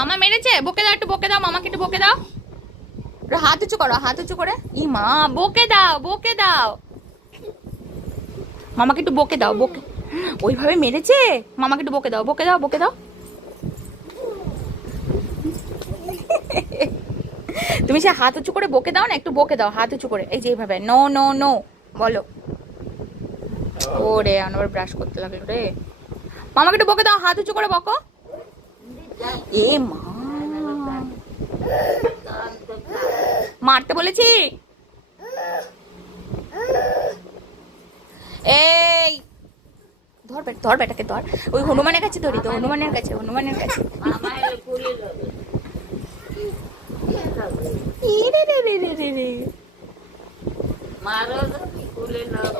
মামা মেরেছে? বকে দাও, একটু বকে দাও মামাকে, একটু বকে দাও। হাত উঁচু করো, হাত উঁচু করে। ই মা, বকে দাও, বকে দাও মামাকে, একটু বকে দাও। বকে ওইভাবে মেরেছে? মামাকে একটু বকে দাও, বকে দাও, বকে দাও। তুমি সে হাত উঁচু করে বকে দাও না, একটু বকে দাও হাত উঁচু করে, এই যে এইভাবে নো নো নো বলো। ওরে আবার ব্রাশ করতে লাগলো রে। মামাকে একটু বকে দাও, হাত উঁচু করে বকো। এ মা, মারতে বলেছি? এই ধর ধর বেটাকে ধর। ওই হনুমানের কাছে ধরি তো, হনুমানের কাছে, হনুমানের কাছে। রে রে রে রে রে রে। মারো, খুলে নাও।